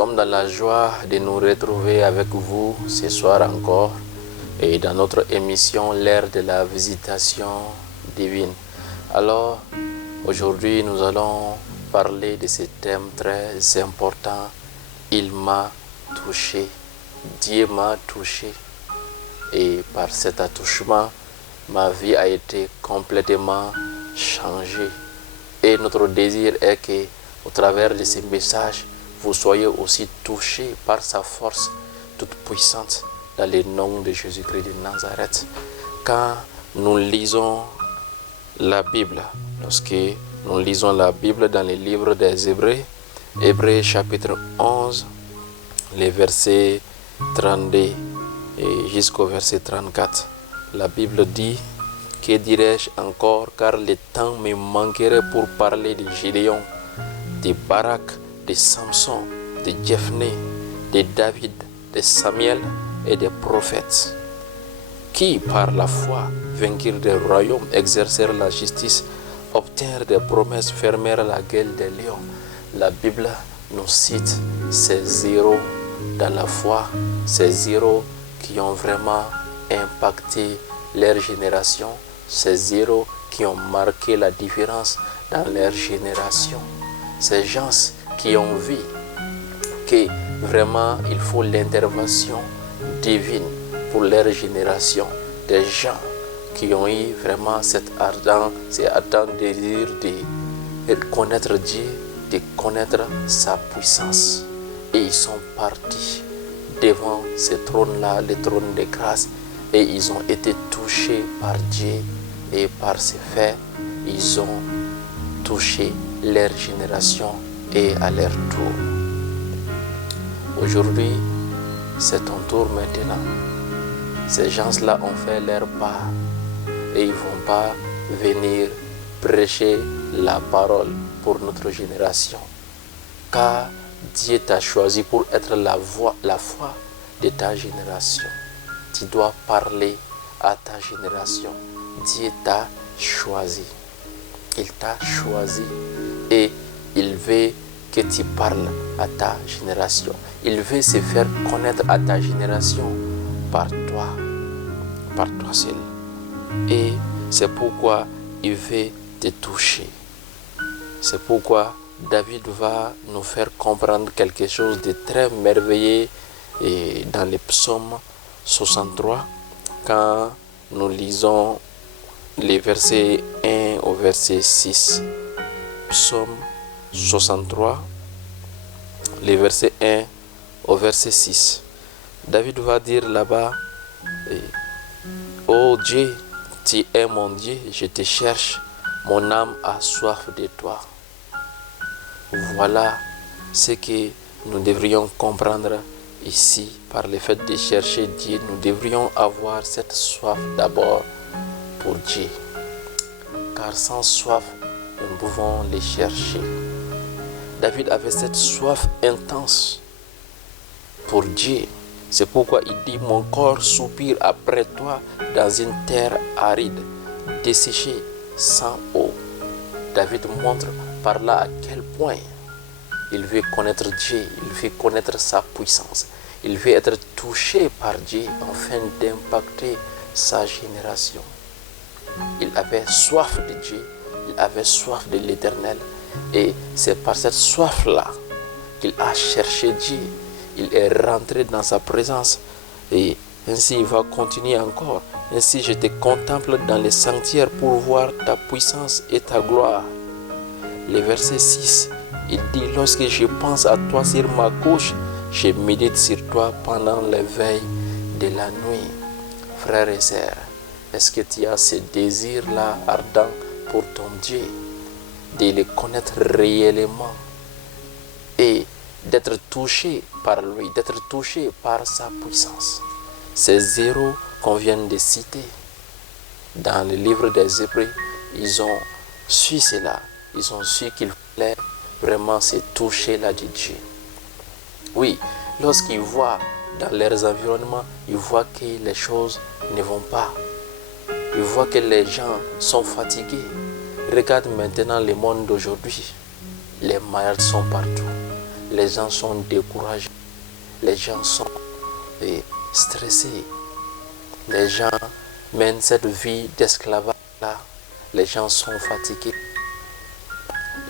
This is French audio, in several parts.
sommes dans la joie de nous retrouver avec vous ce soir encore et dans notre émission L'ère de la visitation divine. Alors, aujourd'hui, nous allons parler de ce thème très important. Il m'a touché. Dieu m'a touché. Et par cet attouchement, ma vie a été complètement changée. Et notre désir est que, au travers de ces messages, vous soyez aussi touchés par sa force toute puissante dans le nom de Jésus-Christ de Nazareth. Quand nous lisons la Bible, lorsque nous lisons la Bible dans les livres des Hébreux, Hébreux chapitre 11, les versets 32 et jusqu'au verset 34, la Bible dit: que dirais-je encore, car le temps me manquerait pour parler de Gédéon, de Barak, de Samson, de Jephné, de David, de Samuel et des prophètes, qui par la foi vainquirent des royaumes, exercèrent la justice, obtinrent des promesses, fermèrent la gueule des lions. La Bible nous cite ces héros dans la foi, ces héros qui ont vraiment impacté leur génération, ces héros qui ont marqué la différence dans leur génération, ces gens qui ont vu que vraiment il faut l'intervention divine pour leur génération, des gens qui ont eu vraiment cet ardent désir de connaître Dieu, de connaître sa puissance. Et ils sont partis devant ce trône-là, le trône de grâce, et ils ont été touchés par Dieu, et par ces faits, ils ont touché leur génération et à leur tour. Aujourd'hui, c'est ton tour maintenant. Ces gens-là ont fait leur part et ils ne vont pas venir prêcher la parole pour notre génération. Car Dieu t'a choisi pour être la foi de ta génération. Tu dois parler à ta génération. Dieu t'a choisi. Il t'a choisi et il veut que tu parles à ta génération. Il veut se faire connaître à ta génération par toi seul. Et c'est pourquoi il veut te toucher. C'est pourquoi David va nous faire comprendre quelque chose de très merveilleux et dans le psaume 63, quand nous lisons les versets 1 au verset 6. Psaume 63, les versets 1 au verset 6. David va dire là-bas: ô Dieu, tu es mon Dieu, je te cherche, mon âme a soif de toi. Voilà ce que nous devrions comprendre ici. Par le fait de chercher Dieu, nous devrions avoir cette soif d'abord pour Dieu. Car sans soif, nous ne pouvons les chercher. David avait cette soif intense pour Dieu. C'est pourquoi il dit: mon corps soupire après toi dans une terre aride, desséchée, sans eau. David montre par là à quel point il veut connaître Dieu, il veut connaître sa puissance. Il veut être touché par Dieu afin d'impacter sa génération. Il avait soif de Dieu, il avait soif de l'Éternel. Et c'est par cette soif-là qu'il a cherché Dieu. Il est rentré dans sa présence. Et ainsi il va continuer encore. Ainsi je te contemple dans les sanctuaires pour voir ta puissance et ta gloire. Le verset 6, il dit: lorsque je pense à toi sur ma gauche, je médite sur toi pendant les veilles de la nuit. Frères et sœurs, est-ce que tu as ce désir-là ardent pour ton Dieu, de le connaître réellement et d'être touché par lui, d'être touché par sa puissance? Ces héros qu'on vient de citer dans le livre des Hébreux, ils ont su cela, ils ont su qu'il fallait vraiment se toucher là de Dieu. Oui, lorsqu'ils voient dans leurs environnements, ils voient que les choses ne vont pas. Ils voient que les gens sont fatigués. Regarde maintenant le monde d'aujourd'hui. Les malades sont partout. les gens sont découragés, les gens sont stressés, les gens mènent cette vie d'esclavage-là, les gens sont fatigués.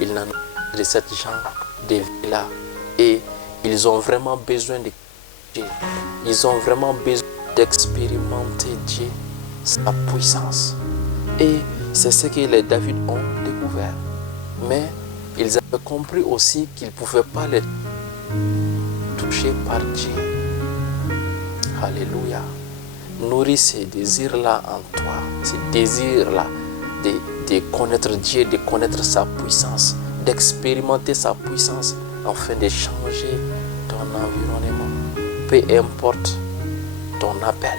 Ils n'en ont pas de cette genre de vie-là et ils ont vraiment besoin de Dieu. Ils ont vraiment besoin d'expérimenter Dieu, sa puissance. Et c'est ce que les David ont découvert. Mais ils avaient compris aussi qu'ils ne pouvaient pas les toucher par Dieu. Alléluia. Nourris ces désirs-là en toi, ces désirs-là de connaître Dieu, de connaître sa puissance, d'expérimenter sa puissance afin de changer ton environnement. Peu importe ton appel,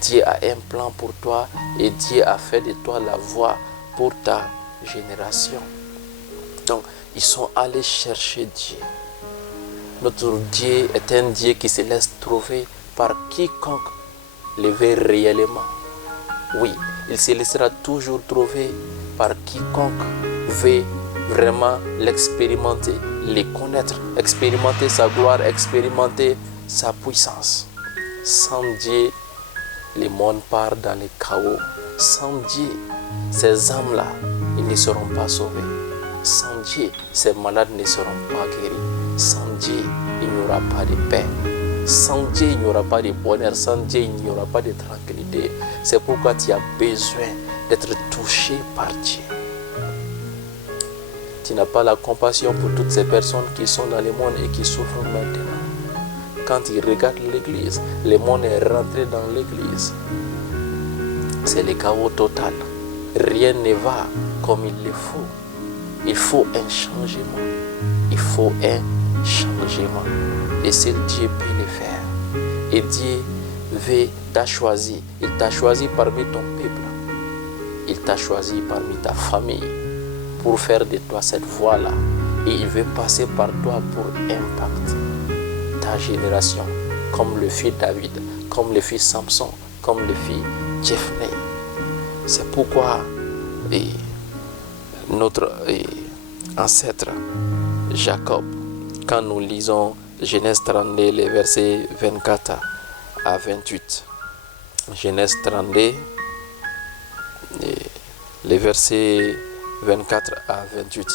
Dieu a un plan pour toi et Dieu a fait de toi la voie pour ta génération. Donc, ils sont allés chercher Dieu. Notre Dieu est un Dieu qui se laisse trouver par quiconque le veut réellement. Oui, il se laissera toujours trouver par quiconque veut vraiment l'expérimenter, le connaître, expérimenter sa gloire, expérimenter sa puissance. Sans Dieu, le monde part dans le chaos. Sans Dieu, ces âmes-là, ils ne seront pas sauvés. Sans Dieu, ces malades ne seront pas guéris. Sans Dieu, il n'y aura pas de paix. Sans Dieu, il n'y aura pas de bonheur. Sans Dieu, il n'y aura pas de tranquillité. C'est pourquoi tu as besoin d'être touché par Dieu. Tu n'as pas la compassion pour toutes ces personnes qui sont dans le monde et qui souffrent maintenant. Quand ils regardent l'église, le monde est rentré dans l'église. C'est le chaos total. Rien ne va comme il le faut. Il faut un changement. Il faut un changement. Et seul Dieu peut le faire. Et Dieu t'a choisi. Il t'a choisi parmi ton peuple. Il t'a choisi parmi ta famille pour faire de toi cette voie-là. Et il veut passer par toi pour impacter ta génération, comme le fit David, comme le fit Samson, comme le fit Jephthé. C'est pourquoi notre ancêtre Jacob, quand nous lisons Genèse 32, les versets 24 à 28, Genèse 32, les versets 24 à 28,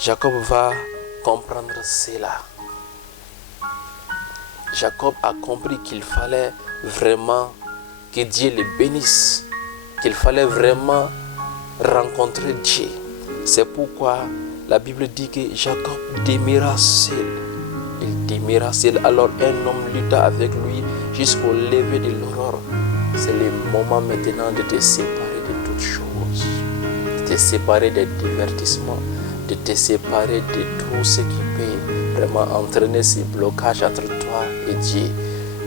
Jacob va comprendre cela. Jacob a compris qu'il fallait vraiment que Dieu le bénisse, qu'il fallait vraiment rencontrer Dieu. C'est pourquoi la Bible dit que Jacob demeura seul. Il demeura seul. Alors un homme lutta avec lui jusqu'au lever de l'aurore. C'est le moment maintenant de te séparer de toutes choses, de te séparer des divertissements, de te séparer de tout ce qui peut vraiment entraîner ces blocages entre toi et Dieu,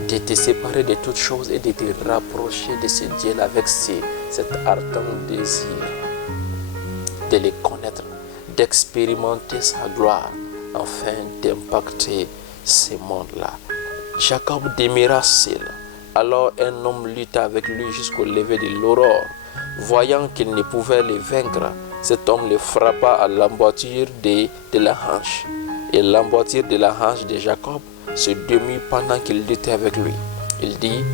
de te séparer de toutes choses et de te rapprocher de ce Dieu-là avec cet ardent désir de le connaître, d'expérimenter sa gloire afin d'impacter ce monde-là. Jacob demeura seul. Alors un homme lutta avec lui jusqu'au lever de l'aurore. Voyant qu'il ne pouvait le vaincre, cet homme le frappa à l'emboîture de la hanche. Et l'emboîture de la hanche de Jacob se démut pendant qu'il luttait avec lui. Il dit: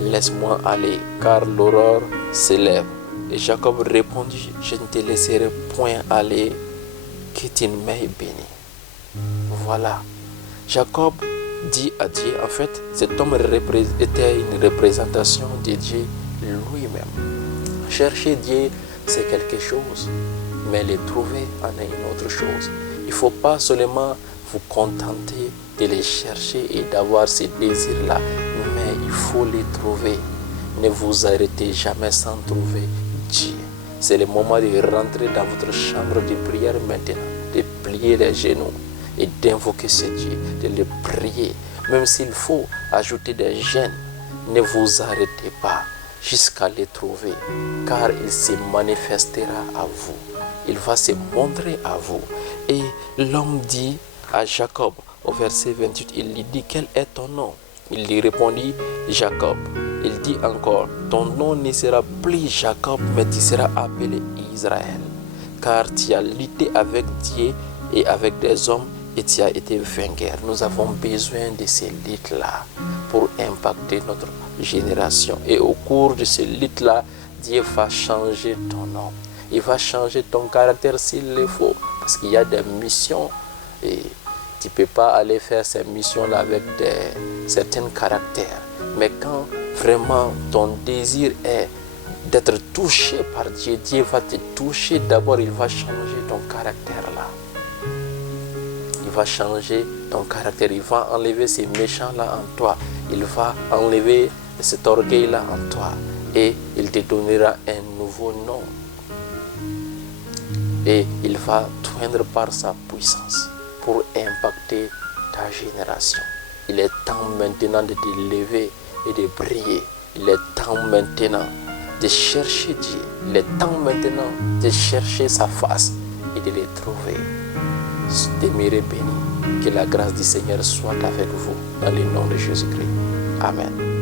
laisse-moi aller, car l'aurore s'élève. Et Jacob répondit: je ne te laisserai point aller, que tu ne m'aies béni. Voilà. Jacob dit à Dieu, en fait, cet homme était une représentation de Dieu lui-même. Chercher Dieu, c'est quelque chose, mais le trouver en est une autre chose. Il ne faut pas seulement vous contenter de les chercher et d'avoir ces désirs-là, mais il faut les trouver. Ne vous arrêtez jamais sans trouver Dieu. C'est le moment de rentrer dans votre chambre de prière maintenant, de plier les genoux et d'invoquer ce Dieu, de le prier. Même s'il faut ajouter des gênes, ne vous arrêtez pas jusqu'à les trouver, car il se manifestera à vous. Il va se montrer à vous. Et l'homme dit à Jacob, au verset 28, il lui dit: quel est ton nom? Il lui répondit: Jacob. Il dit encore: ton nom ne sera plus Jacob, mais tu seras appelé Israël, car tu as lutté avec Dieu et avec des hommes et tu as été vainqueur. Nous avons besoin de ces luttes-là pour impacter notre génération. Et au cours de ces luttes-là, Dieu va changer ton homme. Il va changer ton caractère s'il le faut. Parce qu'il y a des missions et tu ne peux pas aller faire ces missions-là avec certains caractères. Mais quand vraiment ton désir est d'être touché par Dieu, Dieu va te toucher. D'abord, il va changer ton caractère-là. Il va changer ton caractère. Il va enlever ces méchants-là en toi. Il va enlever cet orgueil-là en toi. Et il te donnera un nouveau nom. Et il va t'oindre par sa puissance pour impacter ta génération. Il est temps maintenant de te lever et de briller. Il est temps maintenant de chercher Dieu. Il est temps maintenant de chercher sa face et de le trouver. Demeurez bénis. Que la grâce du Seigneur soit avec vous dans le nom de Jésus-Christ. Amen.